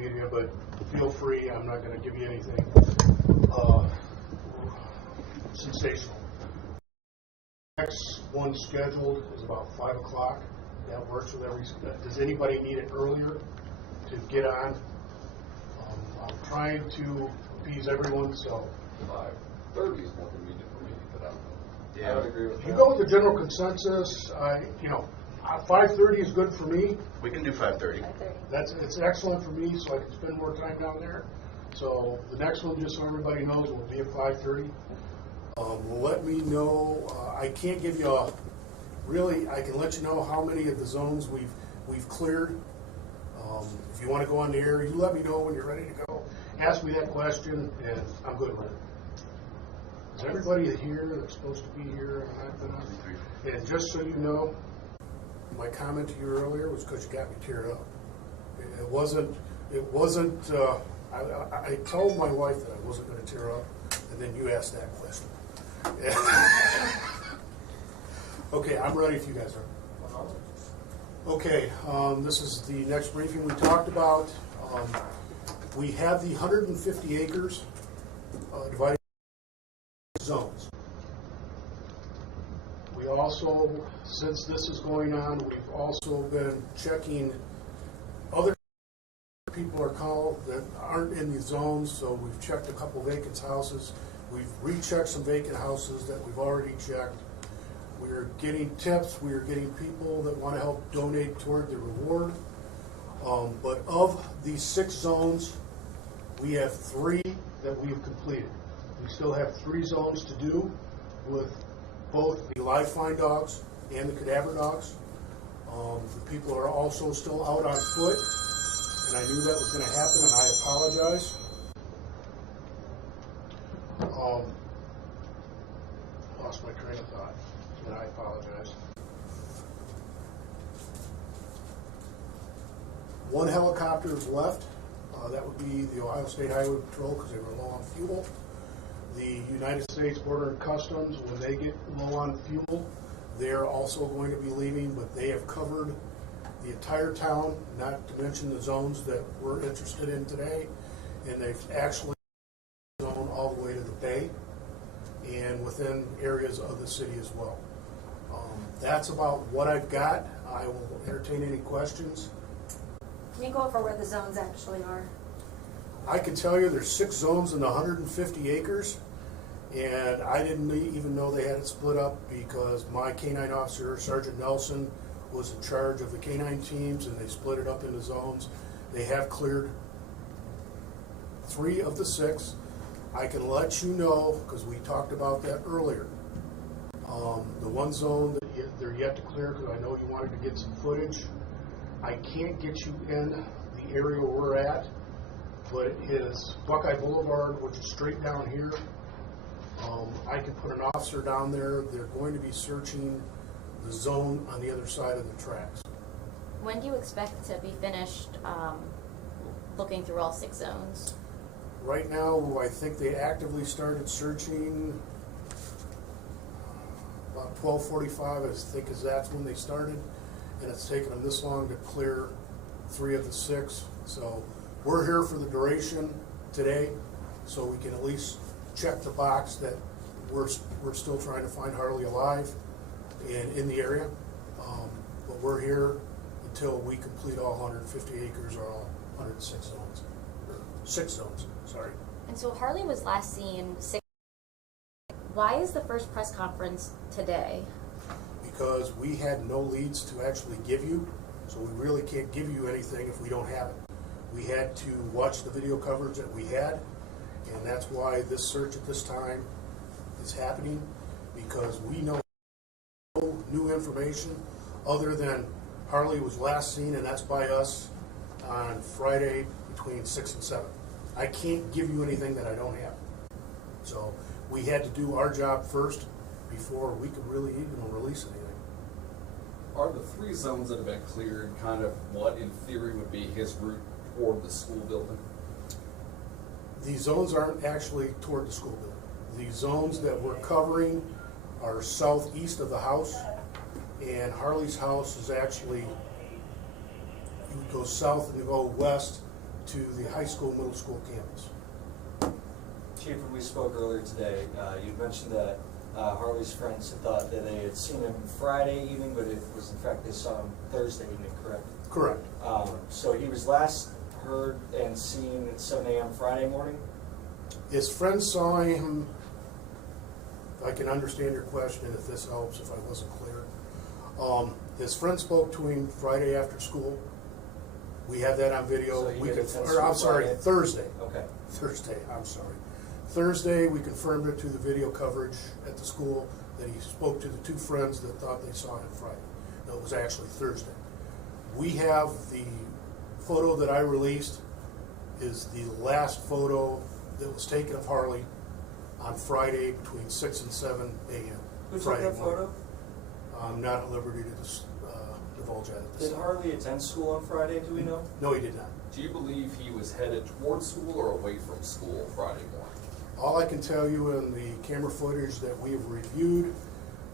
media, but feel free. I'm not going to give you anything sensational. Next one scheduled is about 5 o'clock. That works with every. Does anybody need it earlier to get on? I'm trying to appease everyone, so 5:30 is more convenient for me, but I would agree with that. if you go with the general consensus, 5:30 is good for me. We can do 5:30. It's excellent for me, so I can spend more time down there. So the next one, just so everybody knows, will be at 5:30. Let me know. I can't give you a really. I can let you know how many of the zones we've cleared. If you want to go on the air, you let me know when you're ready to go. Ask me that question, and I'm good with it. Is everybody here that's supposed to be here? And just so you know, my comment to you earlier was because you got me teared up. It wasn't. I told my wife that I wasn't going to tear up, and then you asked that question. Okay, I'm ready if you guys are. Okay, this is the next briefing we talked about. We have the 150 acres divided into zones. We also, since this is going on, we've also been checking other people are called that aren't in the zones, so we've checked a couple vacant houses. We've rechecked some vacant houses that we've already checked. We're getting tips. We're getting people that want to help donate toward the reward. But of these 6 zones, we have 3 that we have completed. We still have 3 zones to do with both the live fine dogs and the cadaver dogs. The people are also still out on foot, and I knew that was going to happen, and I apologize. Lost my train of thought, and I apologize. One helicopter is left. That would be the Ohio State Highway Patrol because they were low on fuel. The United States Border and Customs, when they get low on fuel, they're also going to be leaving, but they have covered the entire town, not to mention the zones that we're interested in today, and they've actually zone all the way to the bay and within areas of the city as well. That's about what I've got. I will entertain any questions. Can you go over where the zones actually are? I can tell you there's 6 zones in the 150 acres, and I didn't even know they had it split up because my canine officer, Sergeant Nelson, was in charge of the canine teams, and they split it up into zones. They have cleared 3 of the 6. I can let you know, because we talked about that earlier. The one zone that they're yet to clear, because I know you wanted to get some footage. I can't get you in the area where we're at, but it is Buckeye Boulevard, which is straight down here. I can put an officer down there. They're going to be searching the zone on the other side of the tracks. When do you expect to be finished looking through all 6 zones? Right now, I think they actively started searching about 12:45. I think that's when they started, and it's taken them this long to clear 3 of the 6. So we're here for the duration today, so we can at least check the box that we're still trying to find Harley alive and in the area. But we're here until we complete all 150 acres or all 106 zones. 6 zones, sorry. And so Harley was last seen 6. Why is the first press conference today? Because we had no leads to actually give you, so we really can't give you anything if we don't have it. We had to watch the video coverage that we had, and that's why this search at this time is happening, because we know no new information other than Harley was last seen, and that's by us on Friday between 6 and 7. I can't give you anything that I don't have. So we had to do our job first before we could really even release anything. Are the 3 zones that have been cleared kind of what in theory would be his route toward the school building? The zones aren't actually toward the school building. The zones that we're covering are southeast of the house, and Harley's house is actually, you would go south and you go west to the high school, middle school campus. Chief, when we spoke earlier today, you mentioned that Harley's friends had thought that they had seen him Friday evening, but it was in fact they saw him Thursday evening, correct? Correct. So he was last heard and seen at 7 a.m. Friday morning? His friends saw him, I can understand your question if this helps, if I wasn't clear. His friend spoke to him Friday after school. We have that on video. So he We had could, attended or I'm school sorry, Friday? Thursday. Okay. Thursday, I'm sorry. Thursday, we confirmed it to the video coverage at the school that he spoke to the two friends that thought they saw him Friday. No, it was actually Thursday. We have the photo that I released is the last photo that was taken of Harley on Friday between 6 and 7 a.m. Who took Friday that morning. photo? I'm not at liberty to divulge that at this Did time. Harley attend school on Friday, do we know? No, he did not. Do you believe he was headed towards school or away from school Friday morning? All I can tell you in the camera footage that we have reviewed,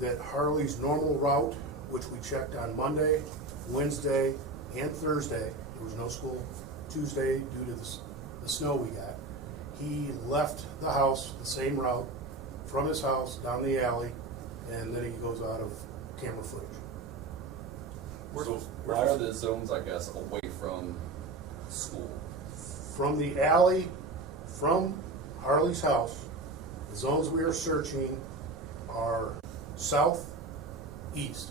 that Harley's normal route, which we checked on Monday, Wednesday, and Thursday, there was no school Tuesday due to the snow we got. He left the house the same route from his house down the alley, and then he goes out of camera footage. So why are the zones, I guess, away from school? From the alley, from Harley's house, the zones we are searching are southeast.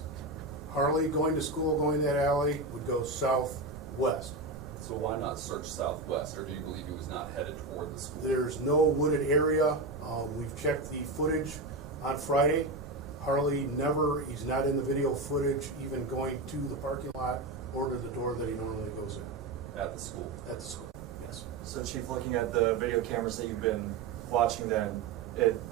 Harley going to school, going that alley, would go southwest. So why not search southwest, or do you believe he was not headed toward the school? There's no wooded area. We've checked the footage on Friday. Harley he's not in the video footage, even going to the parking lot or to the door that he normally goes in. At the school? At the school, yes. So Chief, looking at the video cameras that you've been watching then,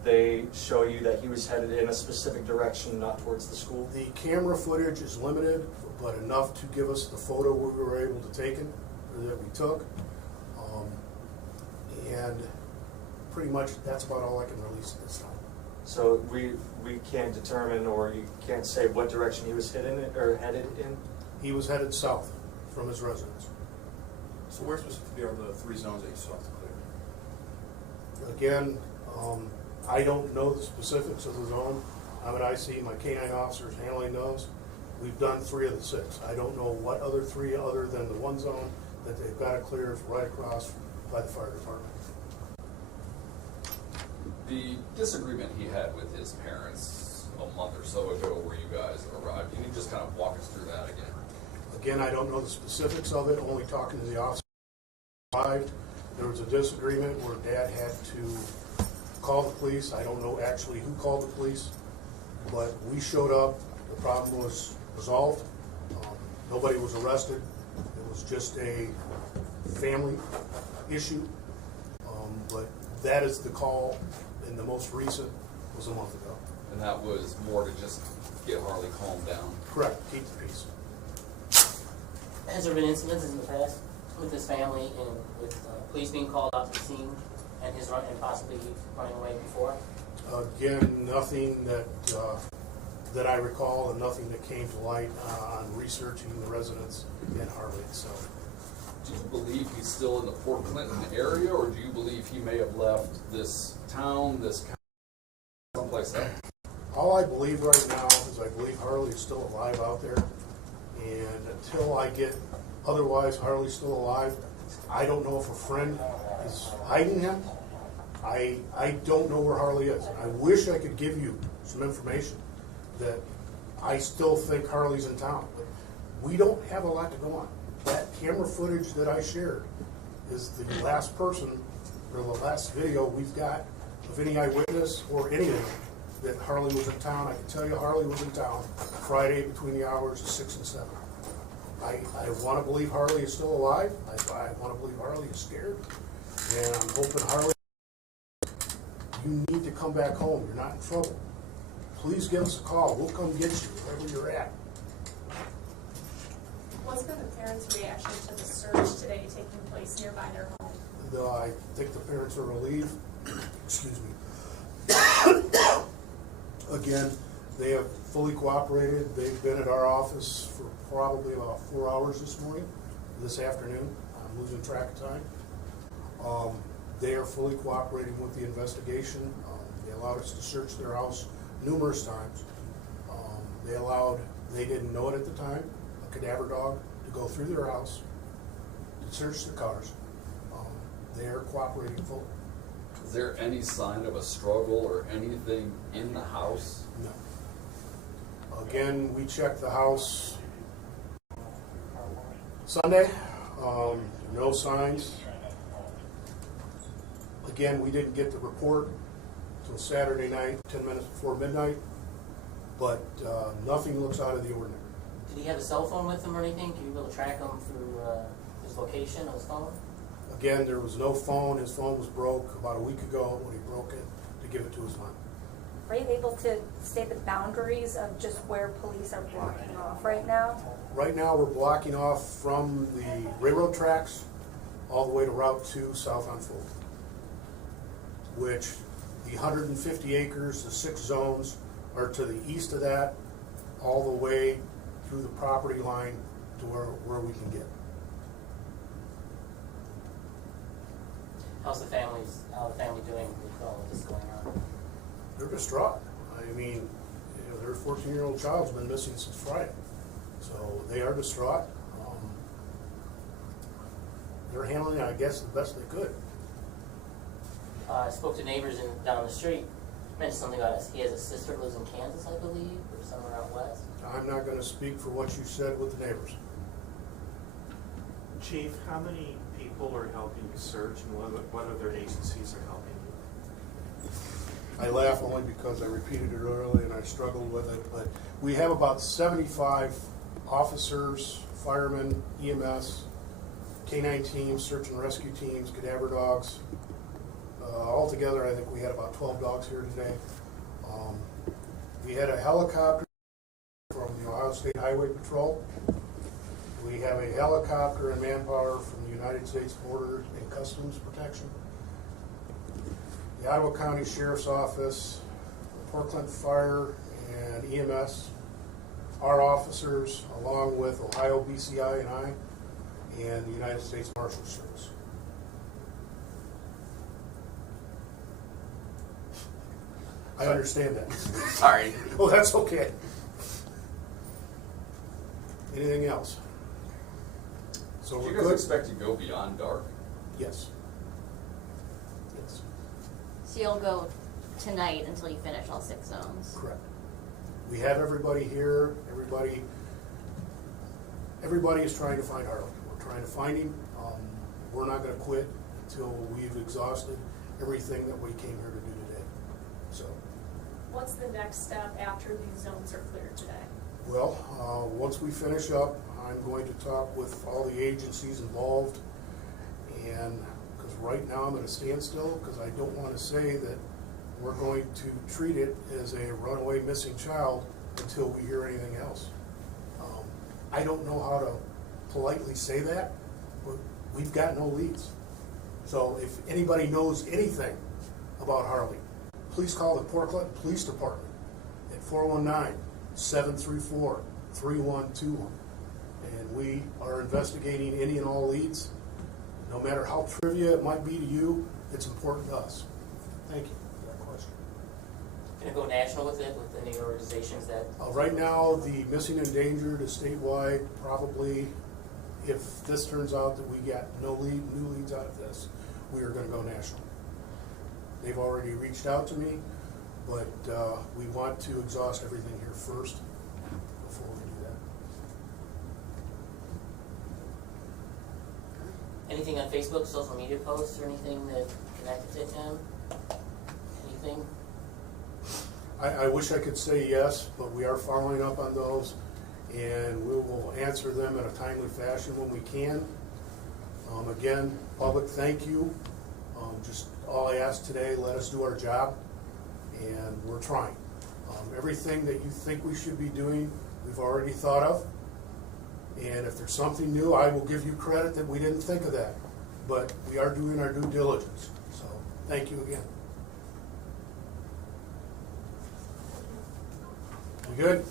they show you that he was headed in a specific direction, not towards the school? The camera footage is limited, but enough to give us the photo we were able to take it, or that we took. And pretty much that's about all I can release at this time. So we can't determine, or you can't say what direction he was headed in? He was headed south from his residence. So where specifically are the three zones that you sought to clear? Again, I don't know the specifics of the zone. I'm an IC, my K-9 officers handling those. We've done 3 of the 6. I don't know what other 3 other than the one zone that they've got to clear right across by the fire department. The disagreement he had with his parents a month or so ago where you guys arrived, can you just kind of walk us through that again? Again, I don't know the specifics of it, only talking to the officer. There was a disagreement where Dad had to call the police. I don't know actually who called the police, but we showed up. The problem was resolved. Nobody was arrested. It was just a family issue. But that is the call, and the most recent was a month ago. And that was more to just get Harley calmed down. Correct. Keep the peace. Has there been incidences in the past with his family and with police being called out to the scene and and possibly running away before? Again, nothing that I recall, and nothing that came to light on researching the residents in Harley itself. Do you believe he's still in the Port Clinton area, or do you believe he may have left this town, this county, someplace else? All I believe right now is I believe Harley is still alive out there, and until I get otherwise Harley's still alive, I don't know if a friend is hiding him. I don't know where Harley is. I wish I could give you some information that I still think Harley's in town, but we don't have a lot to go on. That camera footage that I shared is the last person, or the last video we've got of any eyewitness or anything that Harley was in town. I can tell you Harley was in town Friday between the hours of 6 and 7. I want to believe Harley is still alive. I want to believe Harley is scared. And I'm hoping Harley, you need to come back home. You're not in trouble. Please give us a call. We'll come get you wherever you're at. What's been the parents' reaction to the search today taking place nearby their home? I think the parents are relieved. Excuse me. Again, they have fully cooperated. They've been at our office for probably about 4 hours this afternoon. losing track of time. They are fully cooperating with the investigation. They allowed us to search their house numerous times. They didn't know it at the time, a cadaver dog to go through their house, to search the cars. They are cooperating fully. Is there any sign of a struggle or anything in the house? No. Again, we checked the house Sunday, no signs. Again, we didn't get the report till Saturday night, 10 minutes before midnight, but nothing looks out of the ordinary. Did he have a cell phone with him or anything? Can you be able to track him through his location on his phone? Again, there was no phone. His phone was broke about a week ago when he broke it to give it to his mom. Are you able to state the boundaries of just where police are blocking off right now? Right now, we're blocking off from the railroad tracks all the way to Route 2 south on Fulton, which the 150 acres, the 6 zones, are to the east of that, all the way through the property line to where we can get. How the family doing with all of this going on? They're distraught. I mean, their 14-year-old child's been missing since Friday, so they are distraught. They're handling it, I guess, the best they could. I spoke to neighbors down the street. Mentioned something about he has a sister who lives in Kansas, I believe, or somewhere out west. I'm not going to speak for what you said with the neighbors. Chief, how many people are helping you search, and what other agencies are helping you? I laugh only because I repeated it earlier and I struggled with it, but we have about 75 officers, firemen, EMS, K-9 teams, search and rescue teams, cadaver dogs. Altogether, I think we had about 12 dogs here today. We had a helicopter from the Ohio State Highway Patrol. We have a helicopter and manpower from the United States Border and Customs Protection. The Ottawa County Sheriff's Office, Portland Fire and EMS, our officers, along with Ohio BCI and I, and the United States Marshal Service. I understand that. Sorry. Oh, that's okay. Anything else? So Do we're you guys good? expect to go beyond dark? Yes. Yes, So you'll go tonight until you finish all 6 zones? correct. We have everybody here. Everybody is trying to find Harley. We're trying to find him. We're not going to quit until we've exhausted everything that we came here to do today. So, What's the next step after these zones are cleared today? well, once we finish up, I'm going to talk with all the agencies involved, and because right now I'm at a standstill because I don't want to say that we're going to treat it as a runaway missing child until we hear anything else. I don't know how to politely say that, but we've got no leads. So if anybody knows anything about Harley, please call the Port Clinton Police Department at 419-734-3121. And we are investigating any and all leads. No matter how trivia it might be to you, it's important to us. Thank you for that question. Gonna go national with it, with any organizations that, Right now, the missing and endangered is statewide. Probably, if this turns out that we get new leads out of this, we are going to go national. They've already reached out to me, but we want to exhaust everything here first before we do that. anything on Facebook, social media posts, or anything that connected to him? Anything? I wish I could say yes, but we are following up on those, and we will answer them in a timely fashion when we can. Again, public, thank you. Just all I ask today, let us do our job, and we're trying. Everything that you think we should be doing, we've already thought of, and if there's something new, I will give you credit that we didn't think of that, but we are doing our due diligence, so thank you again. We good?